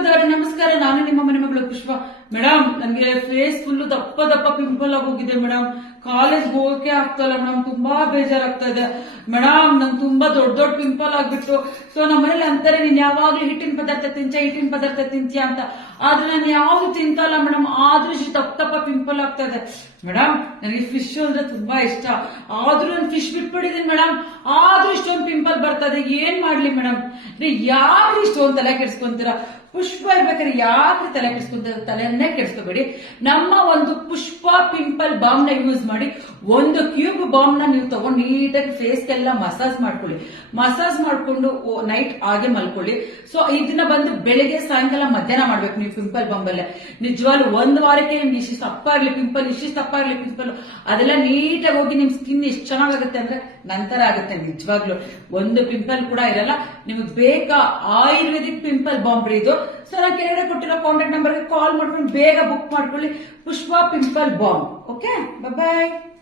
ಪುಷ್ಪದವರೇ ನಮಸ್ಕಾರ. ನಾನು ನಿಮ್ಮ ಮನೆ ಮಗಳು ಪುಷ್ಪ. ಮೇಡಮ್, ನನಗೆ ಫೇಸ್ ಫುಲ್ ದಪ್ಪ ದಪ್ಪ ಪಿಂಪಲ್ ಆಗೋಗಿದೆ ಮೇಡಮ್. ಕಾಲೇಜ್ ಹೋಗಕ್ಕೆ ಆಗ್ತಲ್ಲ ಮೇಡಮ್, ತುಂಬಾ ಬೇಜಾರಾಗ್ತಾ ಇದೆ ಮೇಡಮ್. ನಂಗೆ ತುಂಬಾ ದೊಡ್ಡ ದೊಡ್ಡ ಪಿಂಪಲ್ ಆಗ್ಬಿಟ್ಟು. ಸೊ ನಮ್ಮ ಮನೇಲಿ ಅಂತಾರೆ, ನೀನ್ ಯಾವಾಗ್ಲೂ ಹಿಟ್ಟಿನ ಪದಾರ್ಥ ತಿಂತೀಯ ಅಂತ. ಆದ್ರೆ ನಾನು ಯಾವ್ದು ತಿಂತಲ್ಲ ಮೇಡಮ್, ಆದ್ರೂ ಇಷ್ಟು ದಪ್ಪ ದಪ್ಪ ಪಿಂಪಲ್ ಆಗ್ತಾ ಇದೆ ಮೇಡಮ್. ನನಗೆ ಫಿಶ್ ಅಂದ್ರೆ ತುಂಬಾ ಇಷ್ಟ, ಆದ್ರೂ ನಾನು ಫಿಶ್ ಬಿಟ್ಬಿಟ್ಟಿದ್ದೀನಿ ಮೇಡಮ್. ಆದ್ರೂ ಇಷ್ಟೊಂದು ಪಿಂಪಲ್ ಬರ್ತದೆ, ಏನ್ ಮಾಡ್ಲಿ ಮೇಡಮ್? ಯಾರು ಇಷ್ಟೊಂದು ತಲೆ ಕೆಡ್ಸ್ಕೊಂತೀರಾ? ಪುಷ್ಪ ಇರ್ಬೇಕಾದ್ರೆ ಯಾಕೆ ತಲೆ ಕೆಡ್ಸ್ಕೊಂತೀರ? ತಲೆಯನ್ನೇ ಕೆಡ್ಸ್ಕೋಬೇಡಿ. ನಮ್ಮ ಒಂದು ಪುಷ್ಪ ಪಿಂಪಲ್ ಬಾಂಬ್ ನ ಯೂಸ್ ಮಾಡಿ, ಒಂದು ಕ್ಯೂಬ್ ಬಾಂಬ್ ನ ನೀವು ತಗೊಂಡು ನೀಟಾಗಿ ಫೇಸ್ಗೆಲ್ಲ ಮಸಾಜ್ ಮಾಡ್ಕೊಳ್ಳಿ. ಮಸಾಜ್ ಮಾಡ್ಕೊಂಡು ನೈಟ್ ಹಾಗೆ ಮಲ್ಕೊಳ್ಳಿ. ಸೊ ಇದನ್ನ ಬಂದು ಬೆಳಿಗ್ಗೆ ಸಾಯಂಕಾಲ ಮಧ್ಯಾಹ್ನ ಮಾಡ್ಬೇಕು ನೀವು ಪಿಂಪಲ್ ಬಾಂಬ್ ಅಲ್ಲೇ. ನಿಜವಾಗ್ಲು ಒಂದ್ ವಾರಕ್ಕೆ ನಿಮ್ಗೆ ಇಷ್ಟು ತಪ್ಪ ಆಗ್ಲಿ ಪಿಂಪಲ್, ಇಷ್ಟು ತಪ್ಪ ಆಗ್ಲಿ ಪಿಂಪಲ್, ಅದೆಲ್ಲ ನೀಟಾಗಿ ಹೋಗಿ ನಿಮ್ ಸ್ಕಿನ್ ಎಷ್ಟು ಚೆನ್ನಾಗುತ್ತೆ ಅಂದ್ರೆ ನಂತರ ಆಗುತ್ತೆ. ನಿಜವಾಗ್ಲು ಒಂದು ಪಿಂಪಲ್ ಕೂಡ ಇರಲ್ಲ. ನಿಮಗೆ ಬೇಕಾ ಆಯುರ್ವೇದಿಕ್ ಪಿಂಪಲ್ ಬಾಂಬ್ ಇದು. ಸೊ ನಾನು ಕೆಳಗಡೆ ಕೊಟ್ಟಿರೋ ಕಾಂಟ್ಯಾಕ್ಟ್ ನಂಬರ್ಗೆ ಕಾಲ್ ಮಾಡ್ಕೊಂಡು ಬೇಗ ಬುಕ್ ಮಾಡ್ಕೊಳ್ಳಿ. ಪುಷ್ಪ ಪಿಂಪಲ್ ಬಾಂಬ್. ಓಕೆ, ಬಾಯ್.